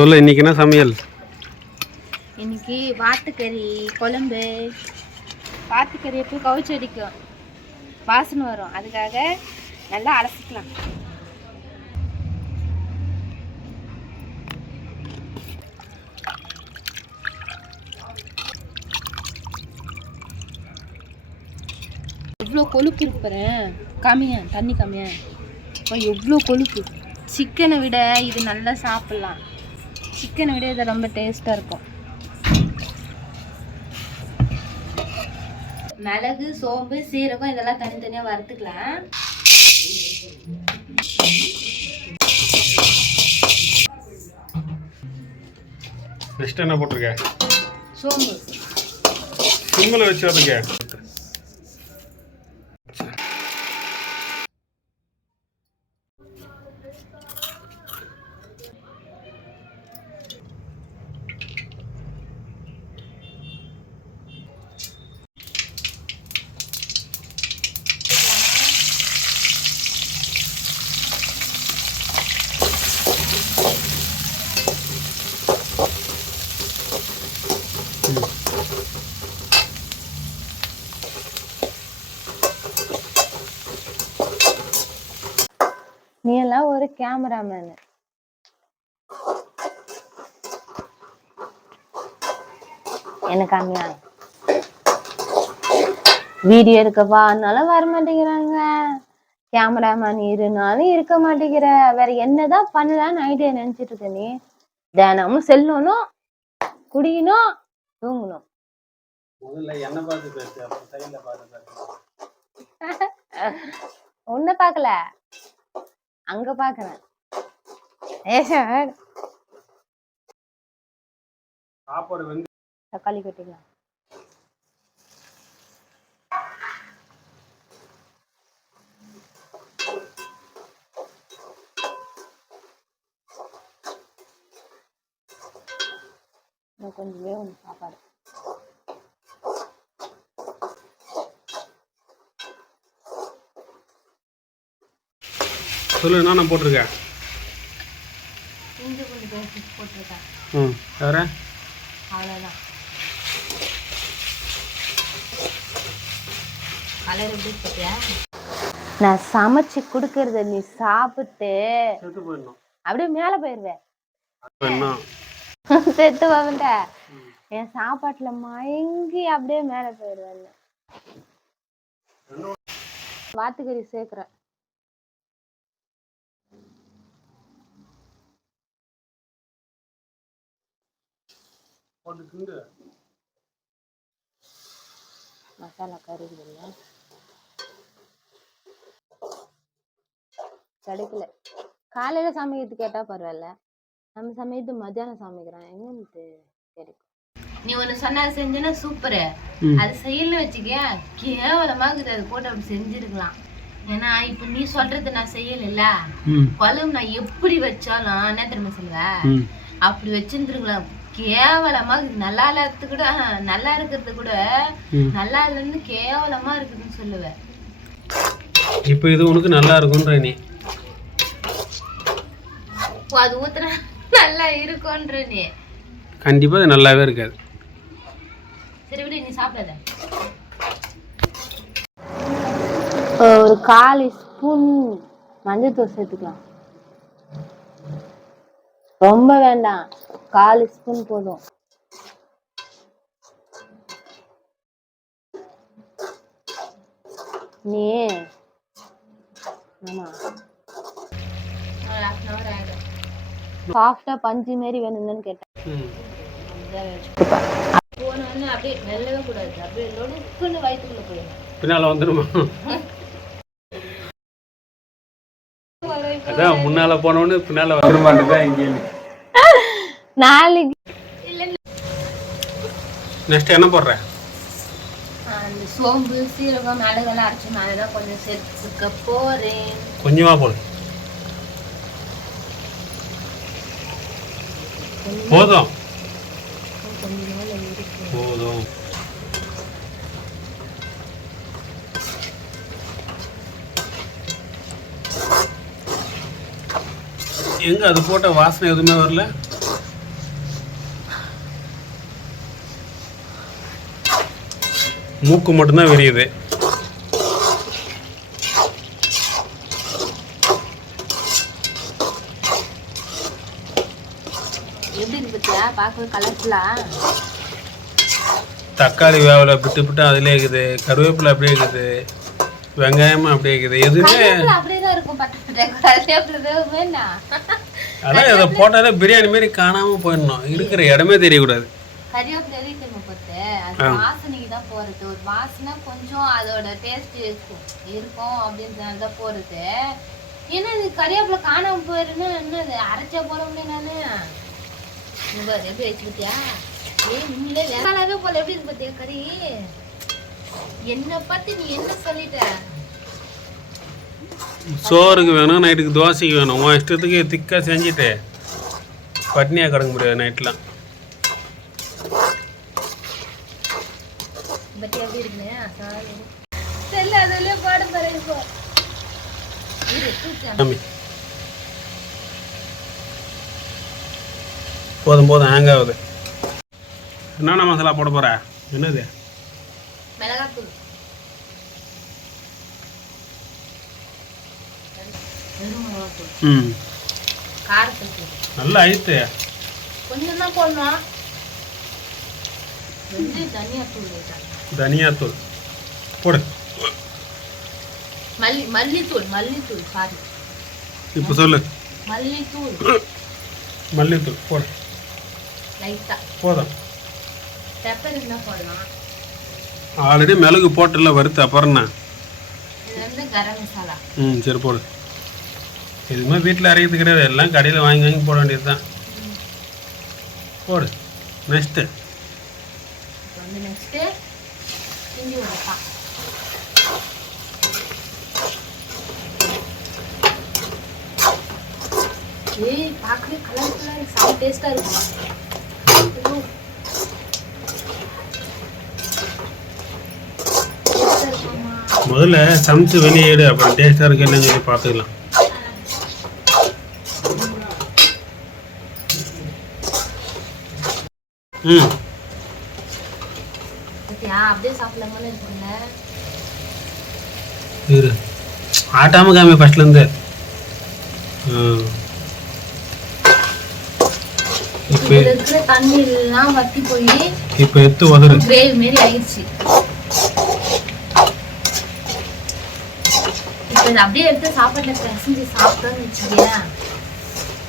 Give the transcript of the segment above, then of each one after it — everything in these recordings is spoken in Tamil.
சொல்லு, இன்னைக்கு என்ன சமையல்? இன்னைக்கு வாத்துக்கறி குழம்பு. வாத்துக்கறி எப்போ கவுச்சி அடிக்கும், வாசனை வரும், அதுக்காக நல்லா அலசிக்கலாம். எவ்வளோ கொழுப்பு இருக்கு பாரு. கம்மியா தண்ணி கம்மியா இப்போ எவ்வளோ கொழுப்பு. சிக்கனை விட இது நல்லா சாப்பிட்லாம். சிக்கனை விட இது ரொம்ப டேஸ்ட்டாக இருக்கும். மிளகு, சோம்பு, சீரகம் இதெல்லாம் தனித்தனியாக வறுத்துக்கலாம். நெக்ஸ்ட் என்ன போட்டிருக்க? சோம்பு சிம்மில் வச்சு வதக்க. நீ எல்லாம் ஒரு கேமராமேனு. எனக்கு அம்மியா வீடியோ எடுக்கவானாலும் வர மாட்டேங்கிறாங்க. கேமராமேன் இருந்தாலும் இருக்க மாட்டேங்கிற. வேற என்னதான் பண்ணலான்னு ஐடியா நினைச்சிட்டு இருக்க நீ? தினமும் செல்லணும், குடிக்கணும், தூங்கணும். உன்ன பாக்கல, அங்க பாக்குறேன். தக்காளி கட்டிக்கலாம். கொஞ்சமே ஒன்று சாப்பாடு. சொல்லு, என்ன போட்டிருக்கேன்? இஞ்சி பூண்டு பேஸ்ட் போட்டிருக்கேன். வேற அவ்வளோதான். கலர் எப்படி பார்த்தியா? நான் சமைச்சு கொடுக்கறத நீ சாப்பிட்டு அப்படியே மேலே போயிடுவேன். செத்து வாங்க. என் சாப்பாட்டுல மயங்கி அப்படியே மேல போயிடுவேன். வாத்துக்கறி சேர்க்கிறேன். மசாலா கறி கிடைக்கல. காலையில சமைக்கிறது கேட்டா பரவாயில்ல, நம்ம சமையத்து மத்தியானம் சமைக்கிறோம், எங்க கிடைக்கும்? நீ ஒண்ணு சொன்னா செஞ்சேன்னா சூப்பரு. அது செய்யல வச்சுக்க கேவலமாக்குது. அது போட்டு அப்படி செஞ்சிருக்கலாம். ஏன்னா இப்ப நீ சொல்றது நான் செய்யல. குழம்பு நான் எப்படி வச்சாலும் என்ன தெரியுமா சொல்லுவேன், அப்படி வச்சிருந்துருக்கலாம். கேவலமா நல்லா இல்லாதது கூட நல்லா இருக்கிறது கூட நல்லா இல்லைன்னு கேவலமா இருக்குதுன்னு சொல்லுவேன். இப்ப இது உனக்கு நல்லா இருக்கும்ன்ற நீ அது ஊத்துற நல்லா இருக்கும்ன்ற நீ கண்டிப்பா அது நல்லாவே இருக்காது. சரி விடு, நீ சாப்பிடாத. ஒரு 1/4 ஸ்பூன் மஞ்சள்தூள் சேர்த்துக்கலாம். ரொம்ப வேண்டாம், 1/4 ஸ்பூன் போதும். நீ ஆமா சாஃப்டா பஞ்சு மாரி வேணும்னு கேட்டேன். அப்படியே மெல்லவே கூடாது, அப்படியே லொடுக்குன்னு வயிற்றுக்குள்ள போயிடும். பின்னால வந்துருமா? அதான் முன்னால போனவொன்னு பின்னால வருமானதான் இங்கே. நாளைக்கு நெக்ஸ்ட் என்ன போடுற? அந்த சோம்பு, சீரகம், மிளகெல்லாம் அரைச்சு மேலதான் கொஞ்சம் சேர்த்துக்க போறேன். கொஞ்சமா போடு, போதும் போதும். எங்க அது போட்ட வாசனை எதுவுமே வரல. மூக்கு மட்டும்தான் விரியுது. தக்காளி வேவலை விட்டு விட்டு அதிலே இருக்குது, கருவேப்பிலை அப்படியே இருக்குது, வெங்காயமும் அப்படியே இருக்குது. எதுவுமே அதான் இதை போட்டாலே பிரியாணி மாரி காணாம போயிடணும், இருக்கிற இடமே தெரியக்கூடாது. கறிவேப்பிலை வாசனைக்கு தான் போறது, ஒரு வாசனை கொஞ்சம் அதோட டேஸ்ட் இருக்கும் அப்படின்றதுனால தான் போறது. ஏன்னா இது கறிவேப்பிலை காணாம போயிருன்னு என்னது அரைச்சா போற முடியும். நானு எப்படி வச்சுக்கிட்டியா? நீங்களே வேறாவே போல எப்படி இருக்கு பாத்தியா கறி? என்ன பத்தி நீ என்ன சொல்லிட்ட? சோறுக்கு வேணும், நைட்டுக்கு தோசைக்கு வேணும், உன் இஷ்டத்துக்கு திக்கா செஞ்சுட்டு பட்னியா கிடக்க முடியாது நைட்லாம். போதும் போதும் ஹேங் ஆகுது. என்னென்ன மசாலா போட போற? என்னது? மிளகாத்தூள், காரத்தூள் நல்லா ஐத்து கொஞ்சம் தான் போடணும். தனியாத்தூள் போடு. மல்லித்தூள் சாரி, இப்போ சொல்லு. மல்லித்தூள் போடு. லைட்டா போதும். பெப்பர் என்ன போடலாம்? ஆல்ரெடி மிளகு போட்டுல வறுத்து அப்புறம் இது வந்து கரம் மசாலா. சரி போடு. எதுவுமே வீட்டில் அரைக்கிறது கிடையாது, எல்லாம் கடையில் வாங்கி வாங்கி போட வேண்டியது தான். போடு. நெக்ஸ்ட்டு இஞ்சி உரைப்பா. பார்க்கவே கலர்ஃபுல்லாக செம்ம டேஸ்ட்டாக இருக்கும். முதல்ல சமைச்சு வெளியே எடு, அப்புறம் டேஸ்ட்டாக இருக்கு என்னன்னு சொல்லி பார்த்துக்கலாம். ஆட்டாம காமி ஃபர்ஸ்ட்ல இருந்து. தண்ணி எல்லாம் வத்தி போய் இப்போ எடுத்து உதறு. கிரேவி மாதிரி ஆயிடுச்சு. இப்போ இதை அப்படியே எடுத்து சாப்பாட்டுல பிசைஞ்சு சாப்பிட்டோன்னு வச்சுக்கேன்,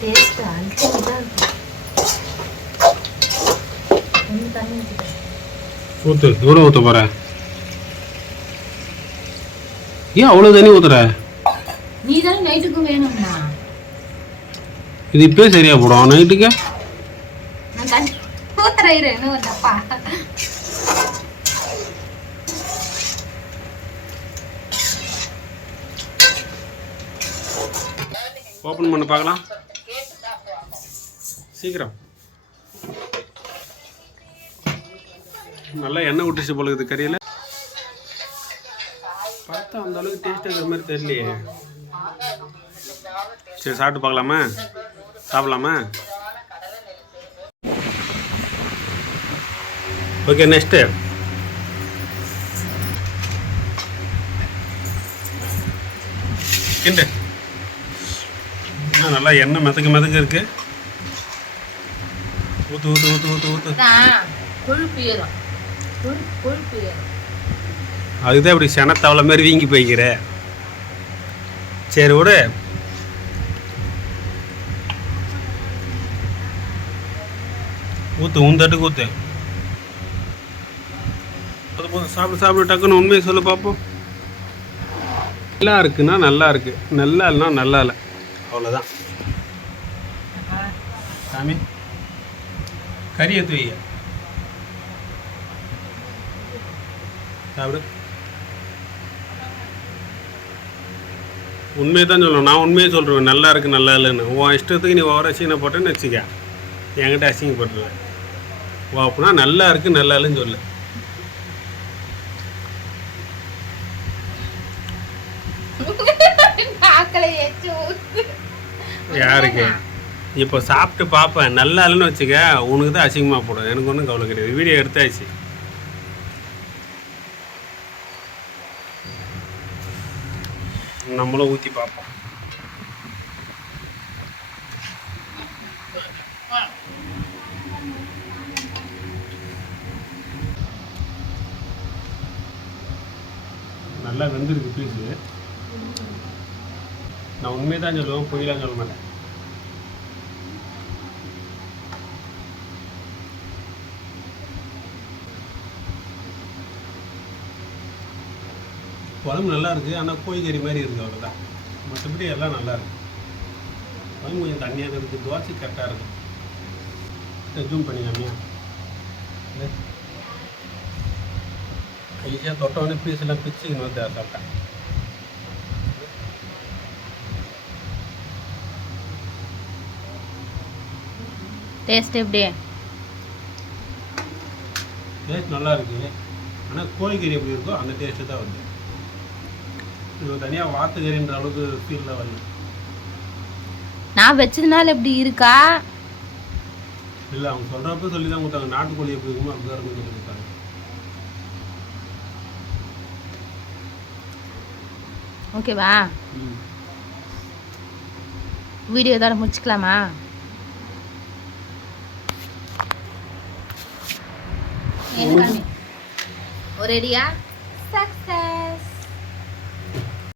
டேஸ்ட் அல்டிமேட்டா இருக்கும். கொஞ்சம் தண்ணி ஊற்றிட்டேன். ஊற்று. எவ்வளோ ஊற்ற போற? ஏன் அவ்வளோ தண்ணி ஊற்றுற? நீ தானே நைட்டுக்கும் வேணும்னா. இது இப்போ சரியா போடும் நைட்டுக்கு. நான் தண்ணி ஊற்றுறேன், இன்னும் ஒரு டப்பா. ஓப்பன் பண்ணி பார்க்கலாம் சீக்கிரம். நல்லா எண்ணெய் விட்டுச்சு போல இருக்குது கறியில். பார்த்தா அந்த அளவுக்கு டேஸ்ட்டாக இருக்கிற மாதிரி தெரியலையே. சரி சாப்பிட்டு பார்க்கலாமா? சாப்பிடலாமா? ஓகே நெக்ஸ்ட்டு கிண்டு. நல்லா எண்ணெய் மிதக்க இருக்கு. ஊற்று ஊற்று ஊற்று ஊற்று ஊற்று. அதுதான் இப்படி செனத்தவளை மாதிரி வீங்கி போய்க்கிற. சரி விடு. ஊற்று, உந்தட்டுக்கு ஊற்று. அது போதும். சாப்பிடு சாப்பிடு, டக்குன்னு உண்மையை சொல்லு பார்ப்போம். நல்லா இருக்குன்னா நல்லா இருக்கு, நல்லா இல்லைனா நல்லா இல்லை, அவ்வளோதான். சாமி கறி எடுத்து வைங்க, சாப்பிடு. உண்மையை தான் சொல்லணும். நான் உண்மையை சொல்கிறேன், நல்லா இருக்குது நல்லா இல்லைன்னு. உன் இஷ்டத்துக்கு நீ ஓவர சீனை போட்டேன்னு வச்சுக்க, என்கிட்ட அசிங்கப்பட்டுருவேன். ஓ அப்படின்னா நல்லா இருக்குது நல்லா இல்லைன்னு சொல்லு. யாருக்கு? இப்போ சாப்பிட்டு பார்ப்பேன், நல்லா இல்லைன்னு வச்சுக்க, உனக்கு தான் அசிங்கமாக போடும், எனக்கு ஒன்றும் கவலை கிடையாது. வீடியோ எடுத்தாச்சு. நம்மளும் ஊற்றி பார்ப்போம். நல்லா வெந்திருக்கு பீஸு. நான் உண்மையை தான் சொல்லுவேன், பொய்யெல்லாம் சொல்ல மாட்டேன். குழம்பு நல்லா இருக்குது, ஆனால் கோழிக்கறி மாதிரி இருக்குது, அவ்வளோதான். மற்றபடி எல்லாம் நல்லா இருக்குது. குழம்பு கொஞ்சம் தண்ணியாக இருக்குது, தோசை கரெக்டாக இருக்குது. ஜூம் பண்ணிக்காமியா ஈஸியாக தொட்டவொடனே பீஸ் எல்லாம் பிச்சுக்கணும் வந்து சாப்பிட்டேன். டேஸ்ட் எப்படி? டேஸ்ட் நல்லா இருக்குது, ஆனால் கோழிக்கறி எப்படி இருக்கோ அந்த டேஸ்ட்டு தான் வருது. இது தனியாக வாத்துக்கறின்ற அளவுக்கு ஃபீலில் வரல. நான் வச்சதுனால எப்படி இருக்கா? இல்லை, அவங்க சொல்கிறப்ப சொல்லி தான் கொடுத்தாங்க. நாட்டுக்கோழி எப்படி இருக்குமோ அப்படி தான் இருக்கும் சொல்லி கொடுத்தாங்க. ஓகேவா? வீடியோ இதோட முடிச்சுக்கலாமா? ஒரேடியா சக்சஸ்.